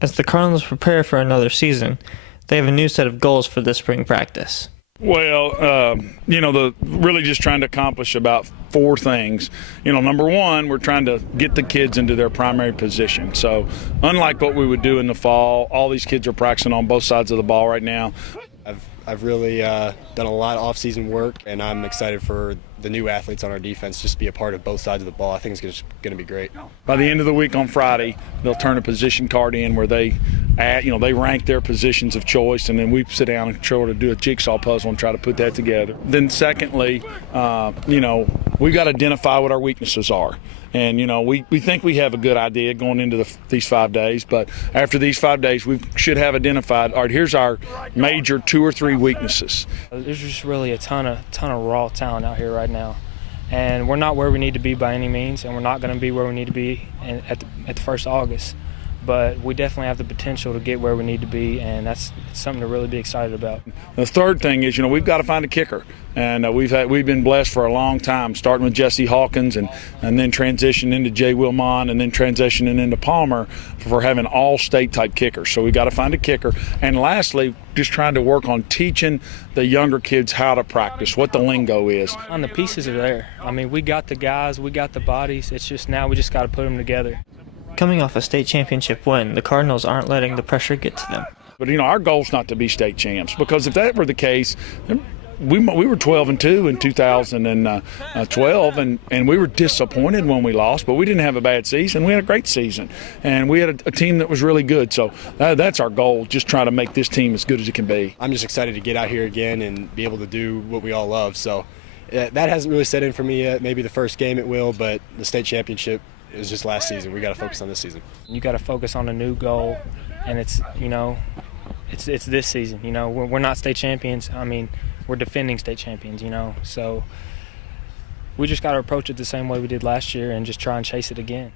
As the Cardinals prepare for another season, they have a new set of goals for this spring practice. Well, really just trying to accomplish about 4 things. Number one, we're trying to get the kids into their primary position. So unlike what we would do in the fall, all these kids are practicing on both sides of the ball right now. I've really done a lot of off-season work, and I'm excited for the new athletes on our defense just to be a part of both sides of the ball. I think it's going to be great. By the end of the week on Friday, they'll turn a position card in where they rank their positions of choice, and then we sit down and try to do a jigsaw puzzle and try to put that together. Then secondly, we've got to identify what our weaknesses are. And, we think we have a good idea going into these 5 days, but after these 5 days, we should have identified, all right, here's our major 2 or 3 weaknesses. There's just really a ton of raw talent out here right now. And we're not where we need to be by any means, and we're not going to be where we need to be at the 1st of August. But we definitely have the potential to get where we need to be, and that's something to really be excited about. The third thing is, we've got to find a kicker, and we've been blessed for a long time, starting with Jesse Hawkins and then transitioning into Jay Wilmon and then transitioning into Palmer for having all-state type kickers. So we've got to find a kicker. And lastly, just trying to work on teaching the younger kids how to practice, what the lingo is. And the pieces are there. I mean, we got the guys, we got the bodies. It's just now we just got to put them together. Coming off a state championship win, the Cardinals aren't letting the pressure get to them. But, our goal is not to be state champs, because if that were the case, we were 12-2 in 2012, and we were disappointed when we lost, but we didn't have a bad season. We had a great season, and we had a team that was really good. So that's our goal, just trying to make this team as good as it can be. I'm just excited to get out here again and be able to do what we all love. So that hasn't really set in for me yet. Maybe the first game it will, but the state championship is just last season. We got to focus on this season. You got to focus on a new goal, and it's this season. We're not state champions. I mean, we're defending state champions. So we just got to approach it the same way we did last year and just try and chase it again.